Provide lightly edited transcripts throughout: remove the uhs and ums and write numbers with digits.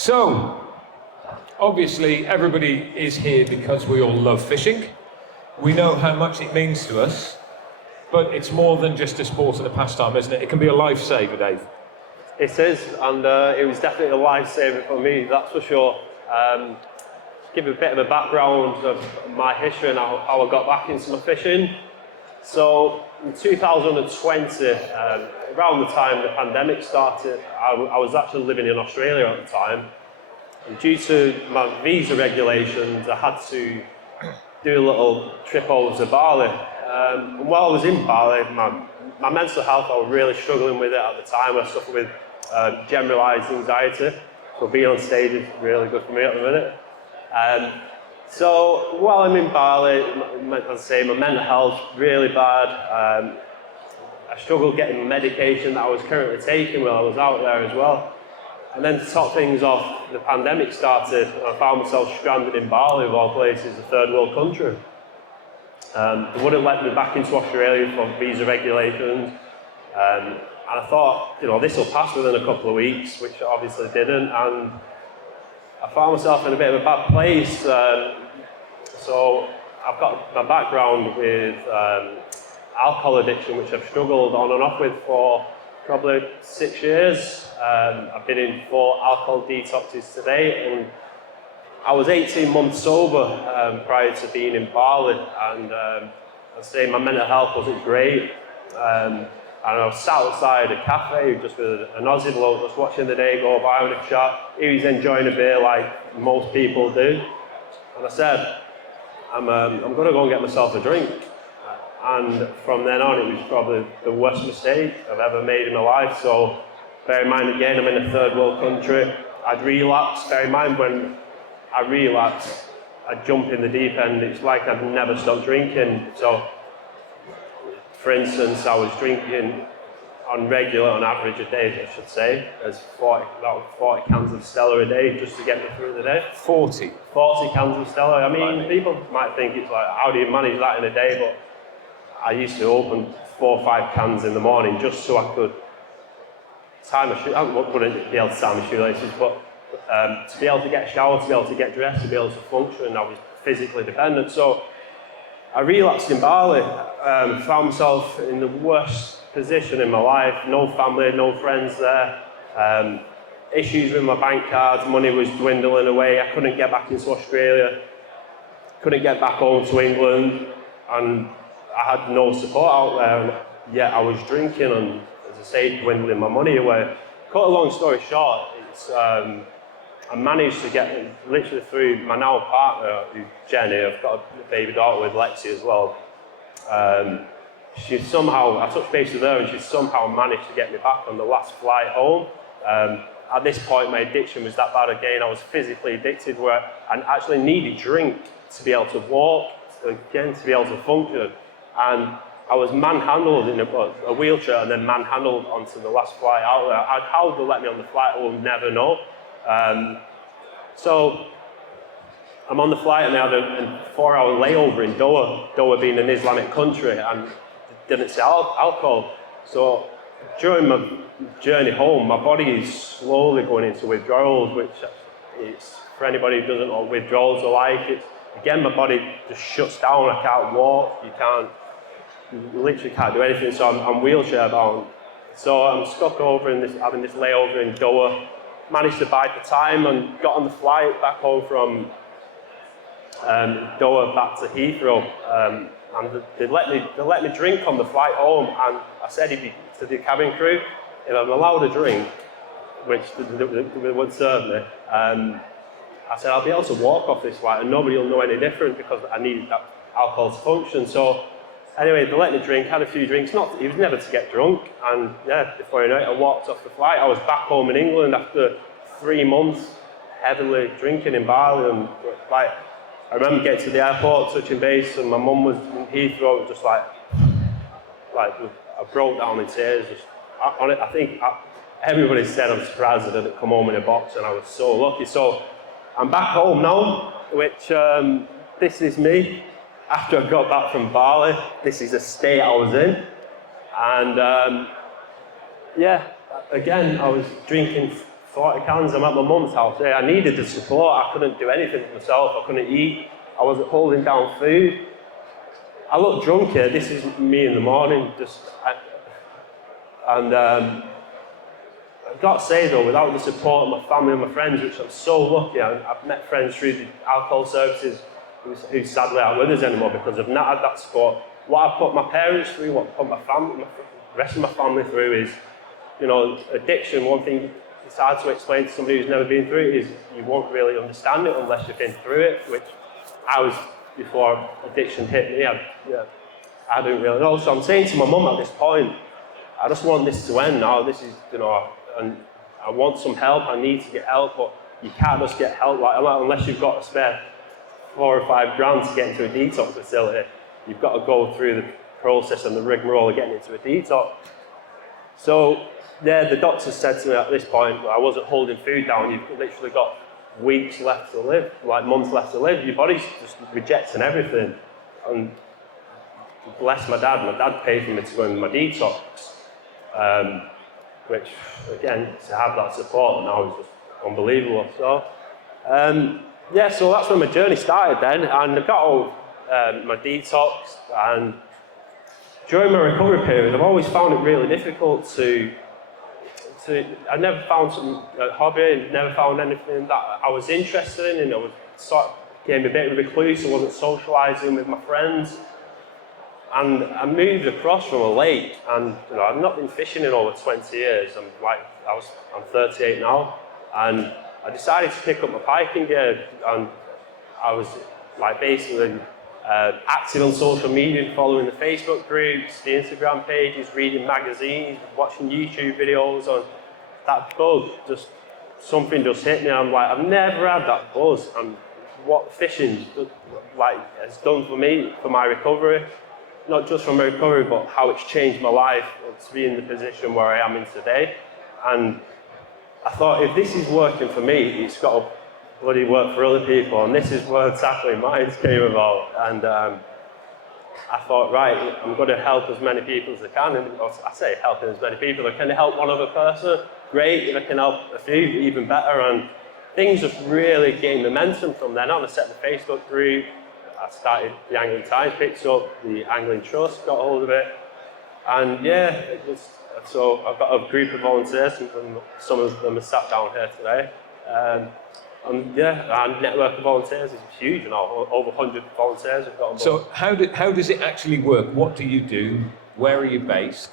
So, obviously everybody is here because we all love fishing. We know how much it means to us, but it's more than just a sport and a pastime, isn't it? It can be a lifesaver, Dave. It is, and it was definitely a lifesaver for me, that's for sure. Give a bit of a background of my history and how I got back into my fishing. So in 2020, around the time the pandemic started, I was actually living in Australia at the time. And due to my visa regulations, I had to do a little trip over to Bali. And while I was in Bali, my mental health, I was really struggling with it at the time. I suffered with generalised anxiety. So being on stage is really good for me at the minute. So while I'm in Bali, as I say, my mental health really bad. I struggled getting medication that I was currently taking while I was out there as well. And then to top things off, the pandemic started and I found myself stranded in Bali, of all places, a third world country. They wouldn't let me back into Australia for visa regulations. And I thought, this will pass within a couple of weeks, which obviously didn't. And I found myself in a bit of a bad place. So I've got my background with alcohol addiction, which I've struggled on and off with for probably 6 years. I've been in 4 alcohol detoxes today, and I was 18 months sober prior to being in Bali, and I'd say my mental health wasn't great. And I was sat outside a cafe just with an Aussie bloke just watching the day go by with a chat. He was enjoying a beer like most people do. And I said, I'm going to go and get myself a drink. And from then on, it was probably the worst mistake I've ever made in my life. So bear in mind, again, I'm in a third world country. I'd relapse. Bear in mind, when I relapse, I'd jump in the deep end. It's like I'd never stopped drinking. So, for instance, I was drinking on average a day, I should say, as 40 cans of Stella a day just to get me through the day. 40 cans of Stella. I mean, people might think it's like, how do you manage that in a day? But I used to open 4 or 5 cans in the morning just so I could tie my shoelaces. I wouldn't be able to tie my shoelaces, but to be able to get a shower, to be able to get dressed, to be able to function, I was physically dependent. So I relapsed in Bali, found myself in the worst position in my life, no family, no friends there, issues with my bank cards, money was dwindling away, I couldn't get back into Australia, couldn't get back home to England, and I had no support out there, and yet I was drinking and, as I say, dwindling my money away. Cut a long story short, it's, I managed to get, literally through my now partner, who's Jenny, I've got a baby daughter with Lexi as well. She somehow, I touched base with her and she somehow managed to get me back on the last flight home. At this point, my addiction was that bad again. I was physically addicted where I actually needed drink to be able to walk, again, to be able to function. And I was manhandled in a wheelchair and then manhandled onto the last flight out there. How they let me on the flight, I will never know. So I'm on the flight and they had a 4-hour layover in Doha being an Islamic country, and didn't sell alcohol. So during my journey home, my body is slowly going into withdrawals, which is, for anybody who doesn't know what withdrawals are like, it's, again, my body just shuts down. I can't walk, you literally can't do anything, so I'm wheelchair bound. So I'm stuck over in having this layover in Doha. Managed to bide the time and got on the flight back home from Doha back to Heathrow. And they let me drink on the flight home, and I said to the cabin crew, if I'm allowed a drink, which they would serve me, I said I'll be able to walk off this flight and nobody will know any different because I needed that alcohol to function. So anyway, they let me drink, had a few drinks. It was never to get drunk, and yeah, before you know it, I walked off the flight. I was back home in England after 3 months heavily drinking in Bali, and like, I remember getting to the airport, touching base, and my mum was in Heathrow. It was just like I broke down in tears. I think everybody said I'm surprised I didn't come home in a box, and I was so lucky. So I'm back home now, which this is me after I got back from Bali. This is the state I was in, and yeah, again, I was drinking 40 cans. I'm at my mum's house. Yeah, I needed the support. I couldn't do anything for myself. I couldn't eat. I wasn't holding down food. I look drunk here. This is me in the morning. I've got to say though, without the support of my family and my friends, which I'm so lucky, I've met friends through the alcohol services who sadly aren't with us anymore because I've not had that support. What I put my parents through, what I put the rest of my family through is, addiction. One thing it's hard to explain to somebody who's never been through it is you won't really understand it unless you've been through it, which I was before addiction hit me. I didn't really know. So I'm saying to my mum at this point, I just want this to end now. This is, and I want some help. I need to get help, but you can't just get help unless you've got a spare 4 or 5 grand to get into a detox facility. You've got to go through the process and the rigmarole of getting into a detox. So, the doctor said to me at this point, I wasn't holding food down. You've literally got weeks left to live, like months left to live. Your body's just rejecting everything. And bless my dad. My dad paid for me to go into my detox. Which, again, to have that support now is just unbelievable. So, so that's when my journey started then, and I got all my detox, and during my recovery period, I've always found it really difficult I never found a hobby, never found anything that I was interested in, and I was became a bit of a recluse. I wasn't socialising with my friends. And I moved across from a lake, and I've not been fishing in over 20 years. I'm 38 now, and I decided to pick up my piking gear, and I was basically active on social media, following the Facebook groups, the Instagram pages, reading magazines, watching YouTube videos. On that bug, something just hit me. I'm like, I've never had that buzz, and what fishing has done for me, for my recovery. Not just from my recovery, but how it's changed my life to be in the position where I am in today. And I thought, if this is working for me, it's got to bloody work for other people. And this is where Tackling Minds came about. And I thought, right, I'm going to help as many people as I can. And I say helping as many people. If I can help one other person, great. If I can help a few, even better. And things just really gained momentum from then on. I set the Facebook group. I started the Angling Times, picked up the Angling Trust, got hold of it, and so I've got a group of volunteers, and some of them are sat down here today, our network of volunteers is huge, over 100 volunteers have got on board. So how does it actually work? What do you do? Where are you based?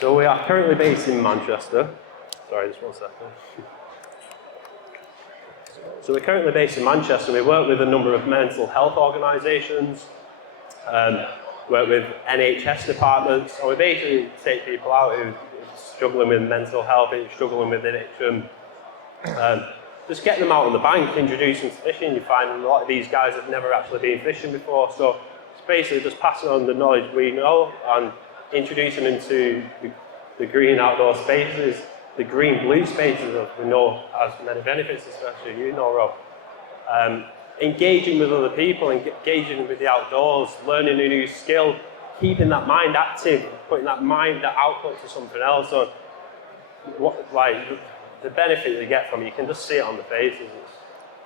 So we are currently based in Manchester. Sorry, just one second. So we're currently based in Manchester. We work with a number of mental health organisations, work with NHS departments, and we basically take people out who are struggling with mental health, who are struggling with addiction, just getting them out on the bank, introduce them to fishing. You find a lot of these guys have never actually been fishing before, so it's basically just passing on the knowledge we know and introducing them to the green outdoor spaces, the green-blue spaces that we know has many benefits, especially Rob. Engaging with other people, engaging with the outdoors, learning a new skill, keeping that mind active, putting that output to something else. So, the benefit you get from it, you can just see it on the faces.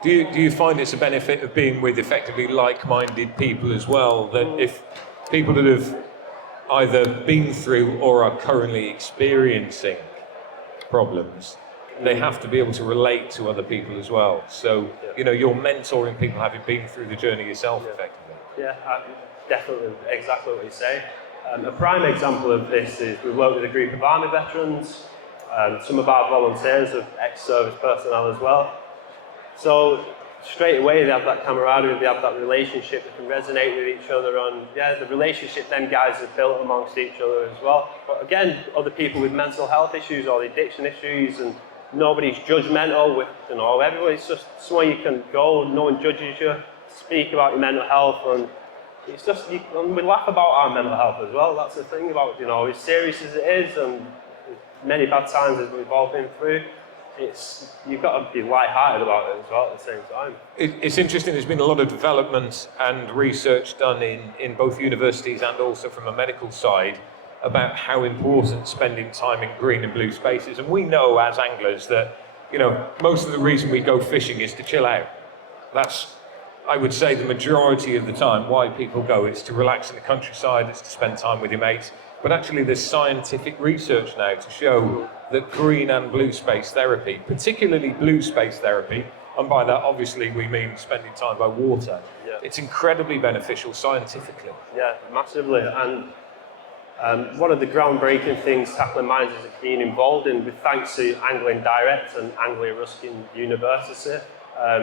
Do you find it's a benefit of being with effectively like-minded people as well, that if people that have either been through or are currently experiencing problems, they have to be able to relate to other people as well. So, you're mentoring people having been through the journey yourself, effectively. Yeah, definitely, exactly what you say. A prime example of this is we work with a group of Army veterans. Some of our volunteers are ex-service personnel as well. So straight away they have that camaraderie, they have that relationship, they can resonate with each other, and the relationship them guys have built amongst each other as well. But again, other people with mental health issues or addiction issues, and nobody's judgmental with, everybody's just somewhere you can go, no one judges you, speak about your mental health, and it's just, and we laugh about our mental health as well. That's the thing about, as serious as it is, and many bad times as we've all been through, you've got to be light-hearted about it as well at the same time. It's interesting, there's been a lot of development and research done in both universities and also from a medical side about how important spending time in green and blue spaces. And we know as anglers that, most of the reason we go fishing is to chill out. That's, I would say, the majority of the time why people go. It's to relax in the countryside, it's to spend time with your mates. But actually there's scientific research now to show that green and blue space therapy, particularly blue space therapy, and by that obviously we mean spending time by water, it's incredibly beneficial scientifically. Yeah, massively. And one of the groundbreaking things Tackling Minds has been involved in, with thanks to Angling Direct and Anglia-Ruskin University,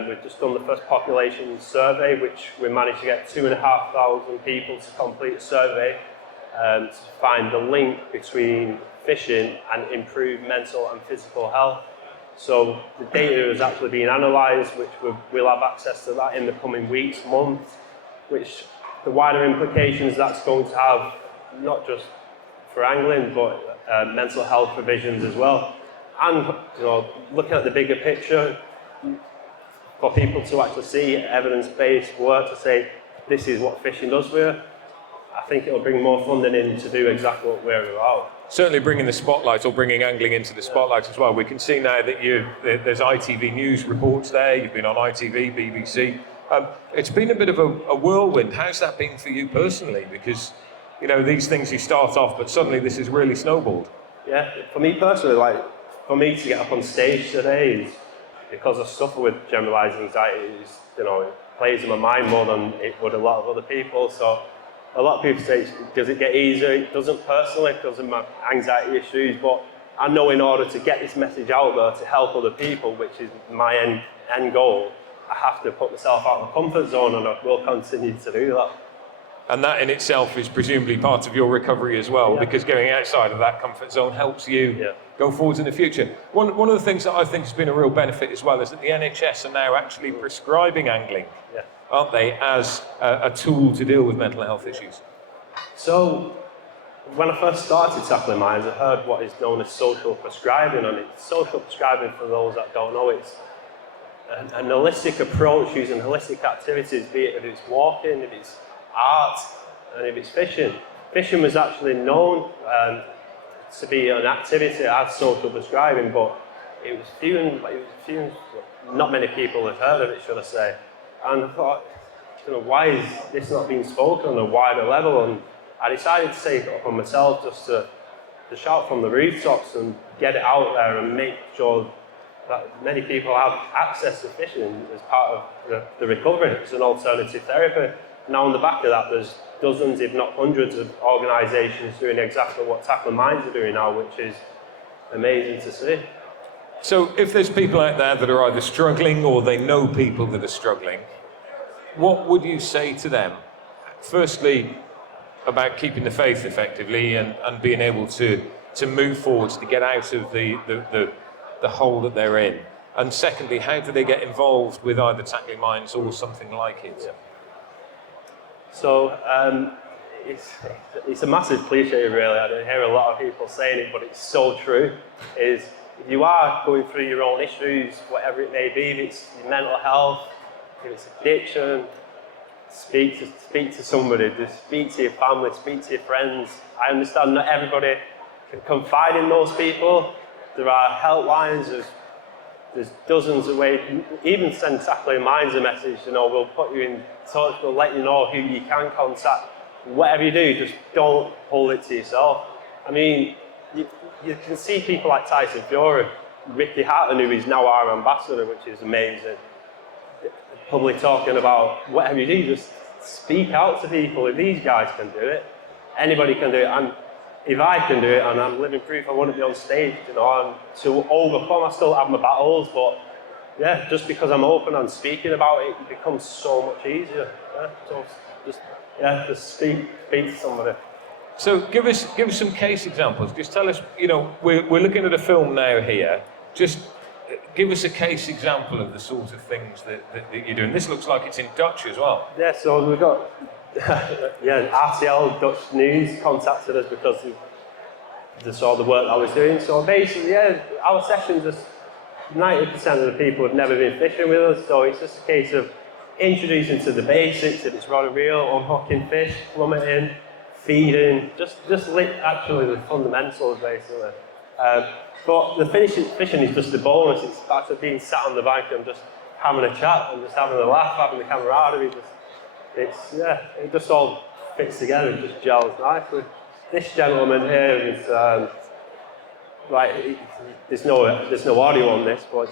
we've just done the first population survey, which we managed to get 2,500 people to complete a survey to find the link between fishing and improved mental and physical health. So the data is actually being analysed, which we'll have access to that in the coming weeks, months, which the wider implications that's going to have, not just for angling, but mental health provisions as well. And looking at the bigger picture, for people to actually see evidence-based work to say this is what fishing does for you, I think it'll bring more funding in to do exactly what we're about. Certainly bringing the spotlight, or bringing angling into the spotlight as well. We can see now that there's ITV News reports there, you've been on ITV, BBC. It's been a bit of a whirlwind. How's that been for you personally? Because, these things you start off, but suddenly this has really snowballed. Yeah, for me personally, for me to get up on stage today is because I suffer with generalised anxiety. It plays in my mind more than it would a lot of other people. So a lot of people say, does it get easier? It doesn't personally because of my anxiety issues, but I know in order to get this message out there to help other people, which is my end goal, I have to put myself out of my comfort zone, and I will continue to do that. And that in itself is presumably part of your recovery as well, because going outside of that comfort zone helps you go forwards in the future. One of the things that I think has been a real benefit as well is that the NHS are now actually prescribing angling, aren't they, as a tool to deal with mental health issues? So when I first started Tackling Minds, I heard what is known as social prescribing, and it's social prescribing, for those that don't know, it's an holistic approach using holistic activities, be it if it's walking, if it's art, and if it's fishing. Fishing was actually known to be an activity as social prescribing, but it was few, not many people had heard of it, should I say. And I thought, why is this not being spoken on a wider level? And I decided to take it upon myself just to shout from the rooftops and get it out there and make sure that many people have access to fishing as part of the recovery. It's an alternative therapy. Now on the back of that, there's dozens, if not hundreds, of organisations doing exactly what Tackling Minds are doing now, which is amazing to see. So if there's people out there that are either struggling or they know people that are struggling, what would you say to them? Firstly, about keeping the faith effectively and being able to move forwards, to get out of the hole that they're in. And secondly, how do they get involved with either Tackling Minds or something like it? Yeah. So it's a massive cliche, really. I don't hear a lot of people saying it, but it's so true. Is if you are going through your own issues, whatever it may be, if it's your mental health, if it's addiction, speak to somebody. Just speak to your family, speak to your friends. I understand not everybody can confide in those people. There are helplines. There's dozens of ways. Even send Tackling Minds a message. We'll put you in touch. We'll let you know who you can contact. Whatever you do, just don't hold it to yourself. I mean, you can see people like Tyson Fury, Ricky Hatton, who is now our ambassador, which is amazing. Publicly talking about whatever you do, just speak out to people. If these guys can do it, anybody can do it. And if I can do it, and I'm living proof, I wouldn't be on stage, and to overcome, I still have my battles, but yeah, just because I'm open and speaking about it, it becomes so much easier. Just speak to somebody. So give us some case examples. Just tell us, we're looking at a film now here. Just give us a case example of the sort of things that you're doing. This looks like it's in Dutch as well. Yeah, so we've got RTL Dutch News contacted us because they saw the work I was doing. So basically, our sessions, just 90% of the people have never been fishing with us, so it's just a case of introducing to the basics, if it's rod and reel, unhooking fish, plummeting, feeding, actually the fundamentals basically. But the fishing is just a bonus. It's back to being sat on the bank and just having a chat and just having a laugh, having the camaraderie. It just all fits together. It just gels nicely. This gentleman here is there's no audio on this, but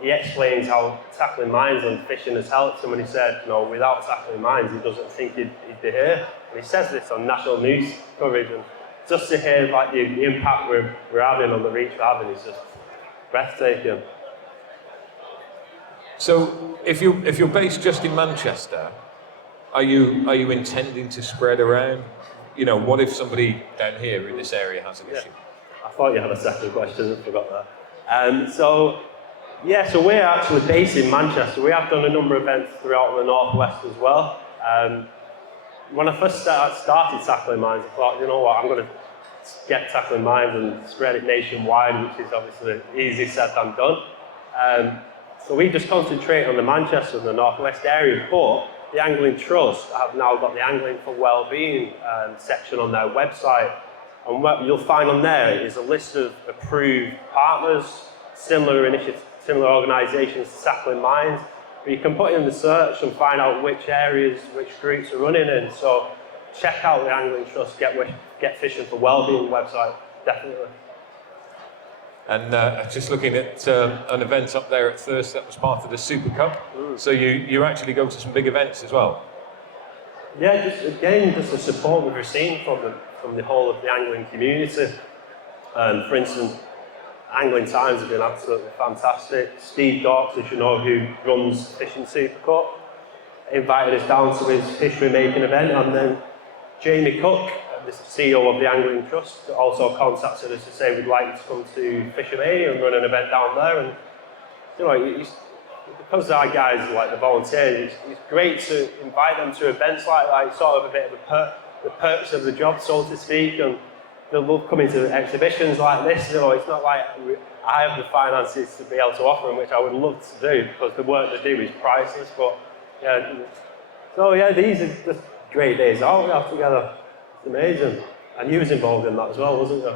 he explains how tackling mines and fishing has helped him. And he said, without tackling mines, he doesn't think he'd be here. And he says this on national news coverage, and just to hear the impact we're having on the reach we're having is just breathtaking. So, if you're based just in Manchester, are you intending to spread around? What if somebody down here in this area has an issue? I thought you had a second question, I forgot that. So we're actually based in Manchester. We have done a number of events throughout the northwest as well. When I first started tackling mines, I thought, I'm going to get tackling mines and spread it nationwide, which is obviously easier said than done. So we just concentrate on the Manchester and the northwest area, but the Angling Trust have now got the Angling for Wellbeing section on their website. And what you'll find on there is a list of approved partners, similar initiatives, similar organisations to tackling mines. But you can put in the search and find out which areas, which groups are running in. So check out the Angling Trust Get Fishing for Wellbeing website, definitely. And just looking at an event up there at Thirst that was part of the Super Cup. So you actually go to some big events as well? Yeah, just the support we've received from the whole of the angling community. For instance, Angling Times have been absolutely fantastic. Steve Dawkes, as you know, who runs Fishing Super Cup, invited us down to his history making event, and then Jamie Cook, the CEO of the Angling Trust, also contacted us to say we'd like to come to Fishermania and run an event down there. And because our guys are like the volunteers, it's great to invite them to events like that. It's sort of a bit of the perks of the job, so to speak, and they love coming to exhibitions like this. It's not like I have the finances to be able to offer them, which I would love to do, because the work they do is priceless. But these are just great days out we have together. It's amazing. And you was involved in that as well, wasn't you?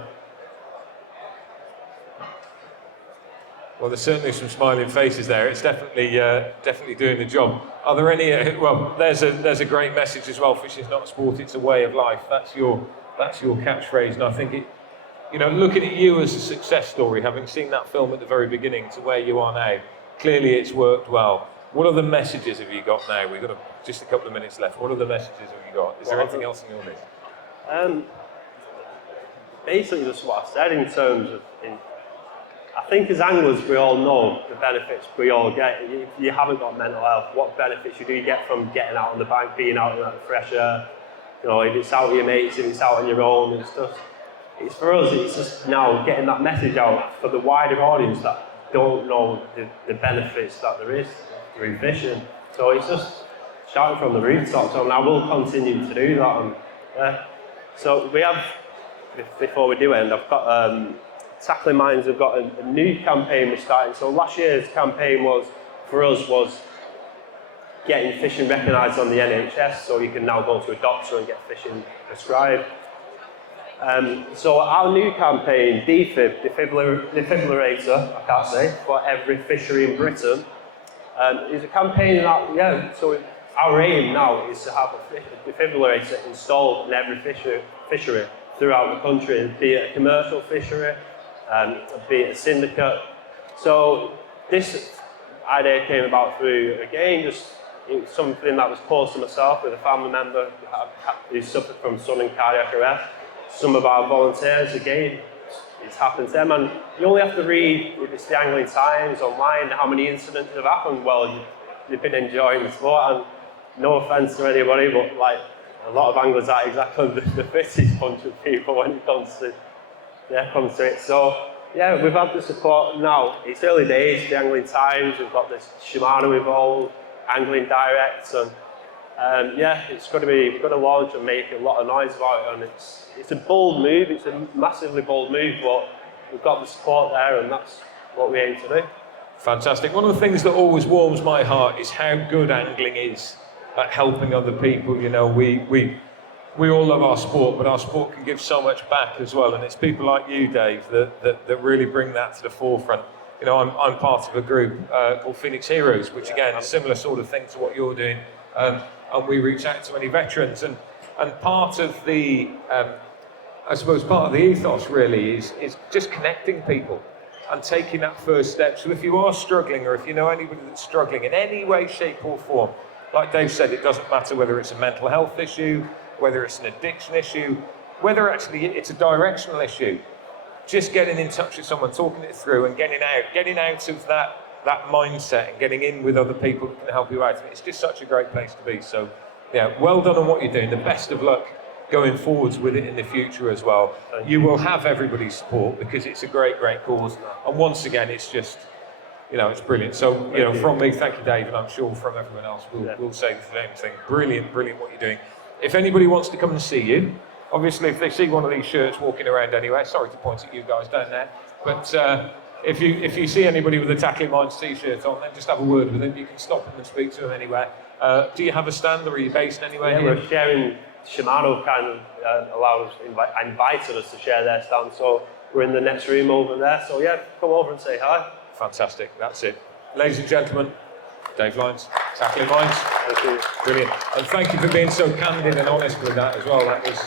Well, there's certainly some smiling faces there. It's definitely doing the job. Are there any? There's a great message as well. Fishing's not a sport; it's a way of life. That's your catchphrase, and I think looking at you as a success story, having seen that film at the very beginning to where you are now, clearly it's worked well. What other messages have you got now? We've got just a couple of minutes left. What other messages have you got? Is there anything else on your list? Basically, just what I said in terms of. I think as anglers, we all know the benefits we all get. If you haven't got mental health, what benefits you do get from getting out on the bank, being out in that fresh air? If it's out with your mates, if it's out on your own and stuff. It's for us, it's just now getting that message out for the wider audience that don't know the benefits that there is through fishing. So it's just shouting from the rooftops, and I will continue to do that. And, so we have, before we do end, I've got Tackling Mines have got a new campaign we're starting. So last year's campaign was getting fishing recognised on the NHS, so you can now go to a doctor and get fishing prescribed. So our new campaign, defibrillator, I can't say, for every fishery in Britain, is a campaign that, so our aim now is to have a defibrillator installed in every fishery throughout the country, be it a commercial fishery, be it a syndicate. So this idea came about through, again, it was something that was close to myself with a family member who suffered from sudden cardiac arrest. Some of our volunteers, again, it's happened to them, and you only have to read, if it's the Angling Times online, how many incidents have happened. Well, you've been enjoying the sport, and no offence to anybody, but like a lot of anglers are exactly the fittest bunch of people when it comes to it. So yeah, we've had the support now. It's early days, the Angling Times, we've got this Shimano involved, Angling Direct, and we've got to launch and make a lot of noise about it, and it's a bold move, it's a massively bold move, but we've got the support there, and that's what we aim to do. Fantastic. One of the things that always warms my heart is how good angling is at helping other people. We we all love our sport, but our sport can give so much back as well. And it's people like you, Dave, that really bring that to the forefront. You know, I'm part of a group called Phoenix Heroes, which again is a similar sort of thing to what you're doing. And we reach out to many veterans. And part of the, I suppose part of the ethos really is just connecting people and taking that first step. So if you are struggling, or if you know anybody that's struggling in any way, shape or form, like Dave said, it doesn't matter whether it's a mental health issue, whether it's an addiction issue, whether actually it's a directional issue, just getting in touch with someone, talking it through and getting out of that mindset and getting in with other people that can help you out. It's just such a great place to be. So yeah, well done on what you're doing. The best of luck going forwards with it in the future as well. You will have everybody's support because it's a great, great cause. And once again, it's just, you know, it's brilliant. So, you know, from me, thank you, Dave, and I'm sure from everyone else, we'll say the same thing. Brilliant, brilliant what you're doing. If anybody wants to come and see you, obviously if they see one of these shirts walking around anywhere, sorry to point at you guys down there, but if you see anybody with a Tackling Minds t-shirt on, then just have a word with them. You can stop them and speak to them anywhere. Do you have a stand, or are you based anywhere here? We're sharing. Shimano kind of invited us to share their stand, so we're in the next room over there. So yeah, come over and say hi. Fantastic, that's it. Ladies and gentlemen, Dave Lyons, Tackling Minds. Thank you. Brilliant. And thank you for being so candid and honest with that as well. That was,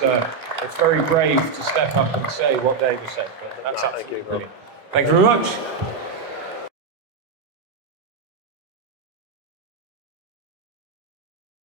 it's very brave to step up and say what Dave has said. But that's absolutely brilliant. Thank you very much.